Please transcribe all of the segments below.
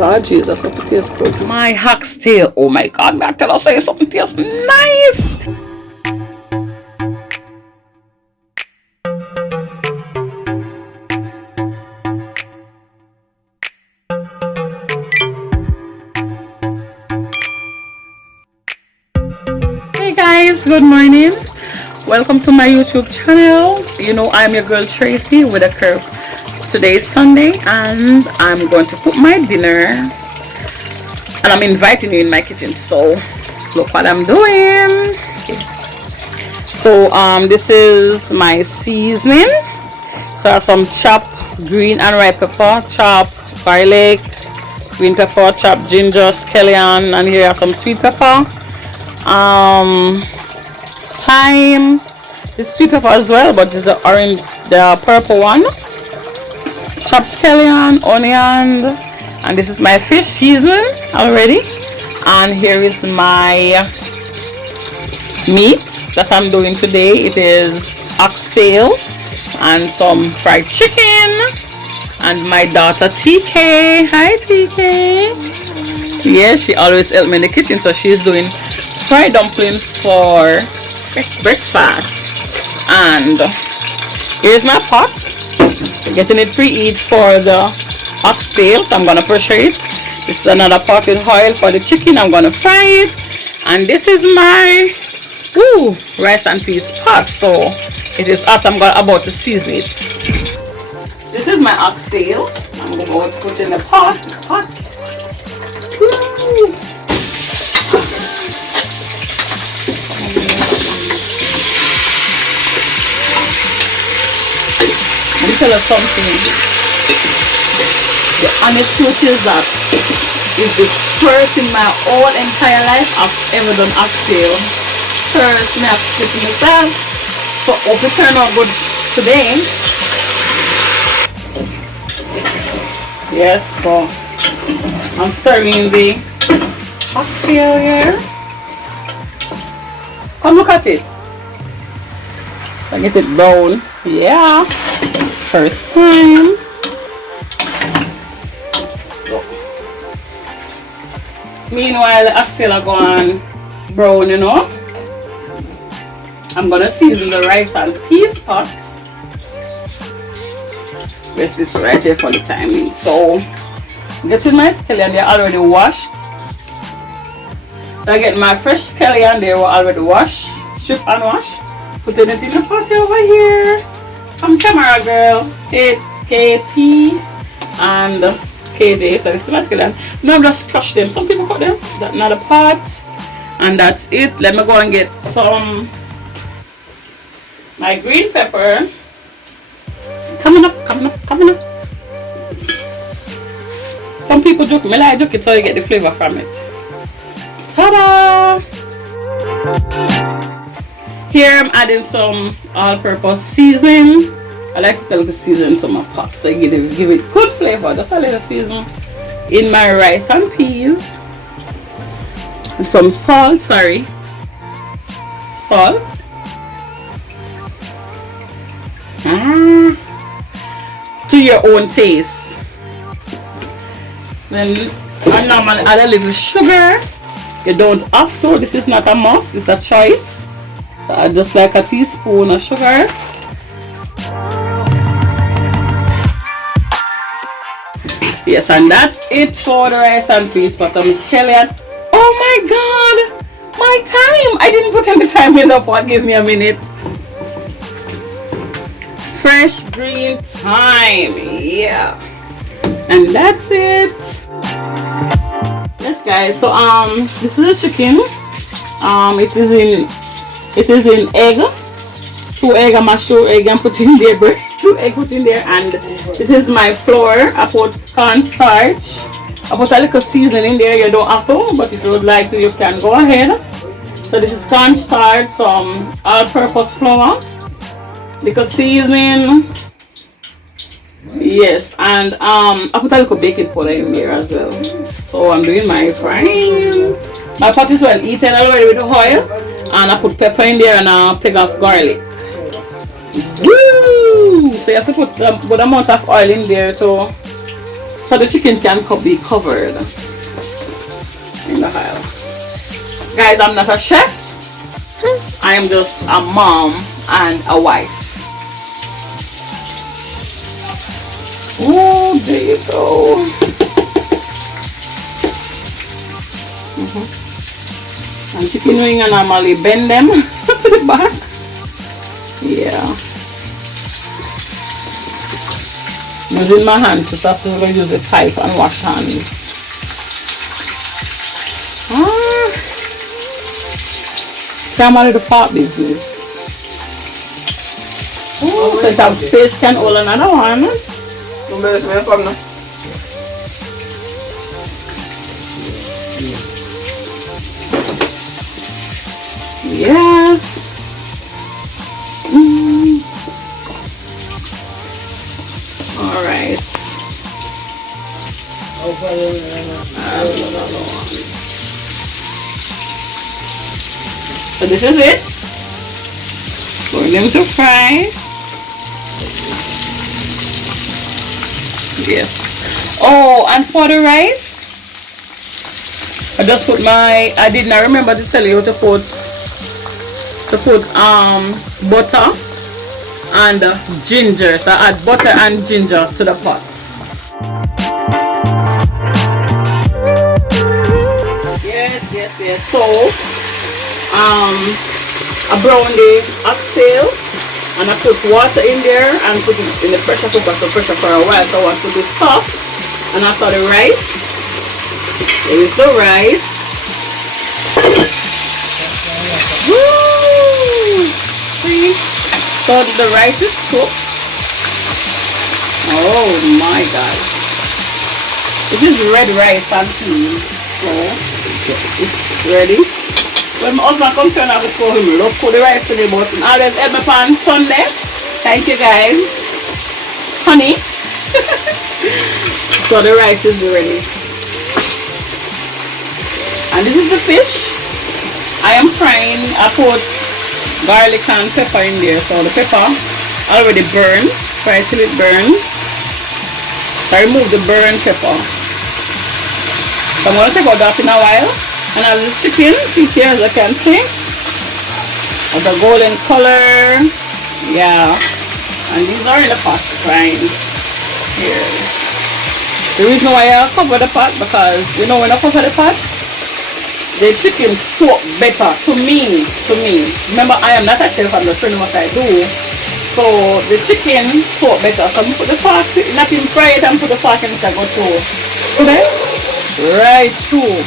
Lord Jesus, what it tastes good. My oxtail. Oh my God, may I tell us say something tastes nice. Hey guys, good morning. Welcome to my YouTube channel. You know I'm your girl Tracy with a curve. Today is Sunday and I'm going to cook my dinner. And I'm inviting you in my kitchen, so look what I'm doing. So this is my seasoning. So I have some chopped green and red pepper, chopped garlic, green pepper, chopped ginger, scallion, and here I have some sweet pepper, thyme. It's sweet pepper as well, but it's the orange, the purple one. Chopped scallion, onion. And this is my fish season already, and here is my meat that I'm doing today. It is oxtail and some fried chicken, and my daughter TK. Hi TK. Yeah, she always helps me in the kitchen, so she's doing fried dumplings for breakfast. And here's my pot, getting it preheat for the oxtail, so I'm gonna pressure it. This is another pot with oil for the chicken. I'm gonna fry it, and this is my rice and peas pot. So it is hot. I'm about to season it. This is my oxtail. I'm going to put in the pot. Let me tell you something. The honest truth is that it's the first in my whole entire life I've ever done oxtail. First, I have to cook it myself. So hope it turned out good today. Yes, so I'm stirring the oxtail here. Come look at it. I get it brown. Yeah. First time. Meanwhile, the oxtail are going brown, you know. I'm gonna season the rice and peas pot. Rest this right there for the timing. So, getting my scallion, they're already washed. So I get my fresh scallion, they were already washed, stripped and washed. Putting it in the pot over here. I'm camera girl, KT and KJ. So this is my scallion. Now I'm just crush them. Some people cut them. That's another pot. And that's it. Let me go and get some my green pepper. Coming up. Some people joke me like joke it so you get the flavor from it. Ta-da! Here I'm adding some all-purpose seasoning. I like to put a little seasoning to my pot so you give it good flavor. Just a little seasoning in my rice and peas. And some salt, salt. To your own taste. Then I normally add a little sugar. You don't have to. This is not a must. It's a choice. So I just like a teaspoon of sugar. Yes, and that's it for the rice and peas. But I'm scallion. Oh my God! My time! I didn't put any time in the pot. Give me a minute. Fresh green thyme. Yeah. And that's it. Yes guys, so this is a chicken. It is in egg. 2 egg, I mashed 2 egg and put in there, 2 egg put in there, and this is my flour. I put cornstarch. I put a little seasoning in there. You don't have to, but if you would like to, you can go ahead. So this is cornstarch, some all-purpose flour, little seasoning. Yes, and I put a little baking powder in there as well. So I'm doing my frying. My pot is well eaten already with the oil, and I put pepper in there and a peg of garlic. Woo! So you have to put a good amount of oil in there to so the chicken can be covered in the oil. Guys, I'm not a chef. I am just a mom and a wife. Oh, there you go. And chicken wing, I normally bend them to the back. Yeah. Using my hands, just have to use the pipe and wash hands. Can't manage the pot business. Oh, so it have space, can hold another one. Yes. All right. So this is it. For them to fry. Yes. Oh, and for the rice, I just put I did not remember to tell you to put butter and ginger. So I add butter and ginger to the pot. Yes. So I brown the oxtail and I put water in there and put it in the pressure cooker to pressure for a while, so I want to be soft. And I saw the rice. There is the rice. Woo! See? So the rice is cooked. Oh my god. This is red rice and peas. So it's ready. When my husband comes to have for him, love for the rice today, but always help me on Sunday. Thank you guys. Honey. So the rice is ready. And this is the fish. I am frying. I put garlic and pepper in there. So the pepper already burned. Fry till it burns. I remove the burned pepper. So I'm going to take out that in a while. And as the chicken, see here as I can see, has a golden color. Yeah. And these are in the pot frying. Here. The reason why I cover the pot, because you know when I cover the pot, the chicken soak better to me. Remember, I am not a chef, I'm just showing what I do. So the chicken soak better. So I put the fork, not in fry it, and put the fork in it and go through. Okay? Right through.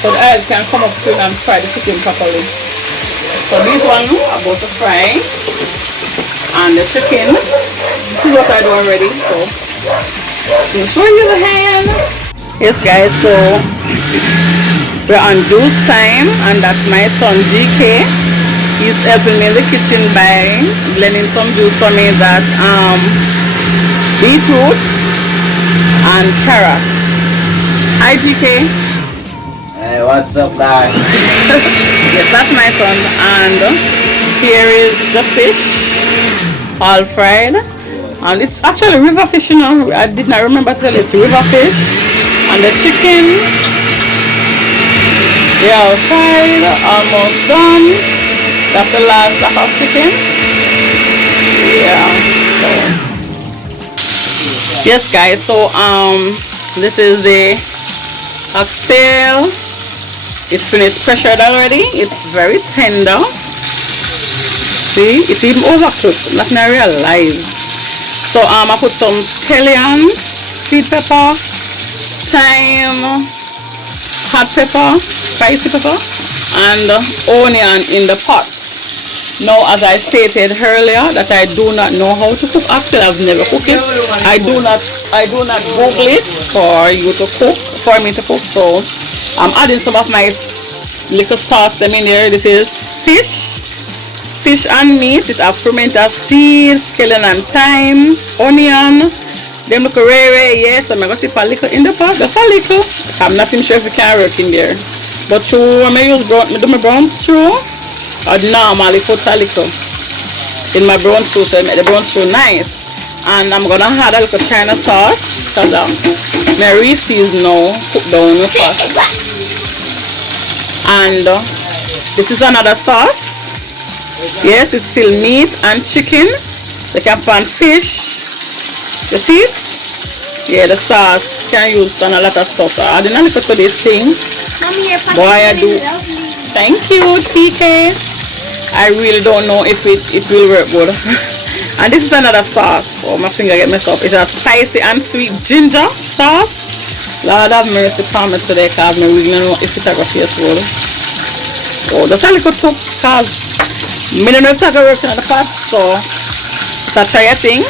So the oil can come up soon and fry the chicken properly. So this one I'm about to fry. And the chicken, this is what I do already. So I'll show you the hand. Yes guys, so we're on juice time, and that's my son GK. He's helping me in the kitchen by blending some juice for me. That beetroot and carrot. Hi GK. Hey, what's up, guys? Yes, that's my son, and here is the fish, all fried, and it's actually river fish, you know. I did not remember to tell you, it's river fish, and the chicken, they are fried, almost done. That's the last lap of chicken. Yeah. So yes, guys. So this is the oxtail. It's finished pressured already. It's very tender. See, it's even overcooked. Not I realize. So I put some scallion, sweet pepper, thyme, hot pepper, spicy pepper, and onion in the pot. Now, as I stated earlier, that I do not know how to cook oxtail. I've never cooked it. I do not Google it for you to cook, for me to cook. So I'm adding some of my little sauce them in there. This is fish and meat. It have fermented seeds, scallion and thyme, onion. Them look rare, yes. So I'm going to put a little in the pot. Just a little. I'm not even sure if it can work in there. But when I use brown, I do my brown stew, I'd normally put a little in my brown stew, so I make the brown stew nice. And I'm gonna add a little China sauce because my Reese's now cook down fast. And this is another sauce. Yes, it's still meat and chicken. They can pan fish. You see it? Yeah, the sauce can use on a lot of stuff. I didn't look at this thing. Boy, I do. Thank you, TK. I really don't know if it will work good. And this is another sauce. Oh, my finger get messed up. It's a spicy and sweet ginger sauce. Lord have mercy upon me today, because I really don't know if it's a good taste good. Oh, just a little tips, because I don't know if it's a good in the pot. So, let's try a thing.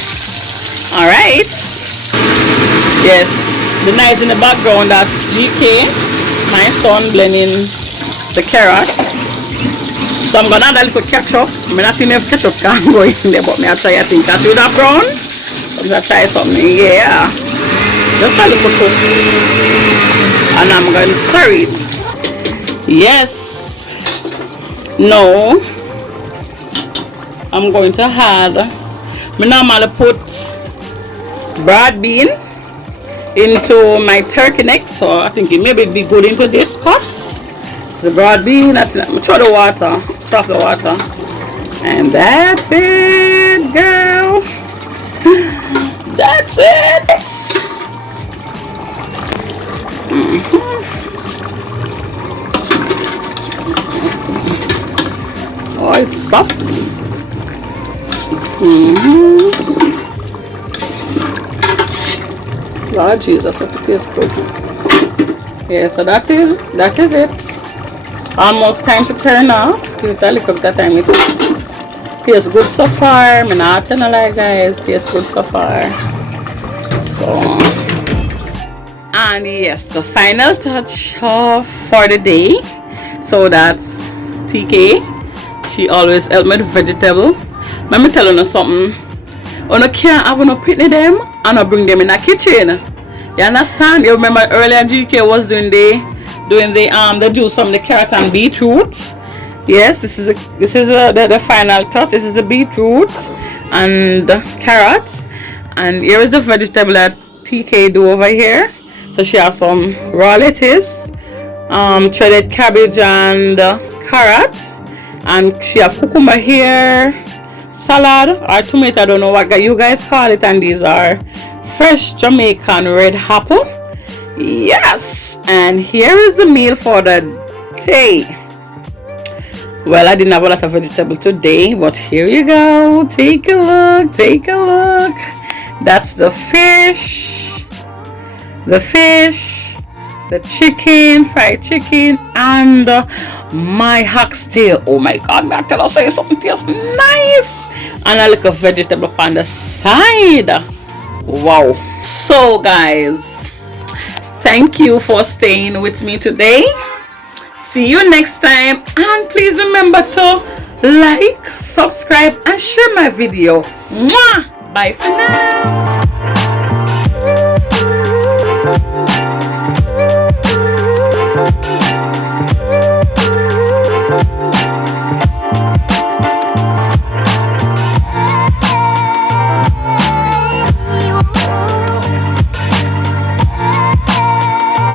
Alright. Yes, the knives in the background, that's GK, my son, blending the carrots. So I'm gonna add a little ketchup. I'm not think if ketchup can go in there, but I'll try a thing. Because with that brown, I'm gonna try something. Yeah, just a little cook, and I'm gonna stir it. Yes. Now I'm going to add. I normally put broad bean into my turkey neck, so I think it maybe be good into this pot. The broad bean, I throw the water, drop the water, and that's it, girl. That's it. Oh, it's soft. Lord Jesus, what it tastes good. Yeah, so that is it. Almost time to turn off. Give it a little bit of time. It tastes good so far. I'm not telling a lie, guys. Tastes good so far. So, and yes, the final touch for the day. So that's TK. She always help me with vegetable. Let me tell you something. You can't have no pitney them and not bring them in the kitchen. You understand? You remember earlier GK was doing the juice from the carrot and beetroot. Yes, this is the final touch. This is the beetroot and the carrot, and here is the vegetable that TK do over here. So she has some raw lettuce, shredded cabbage and carrots, and she have cucumber here, salad or tomato. I don't know what you guys call it, and these are fresh Jamaican red apple. Yes, and here is the meal for the day. Well, I didn't have a lot of vegetable today, but here you go. Take a look. That's the fish, the chicken, fried chicken, and my oxtail. Oh my God, may I tell you something tastes nice, and a little vegetable on the side. Wow. So guys, thank you for staying with me today. See you next time, and please remember to like, subscribe, and share my video. Mwah! Bye for now.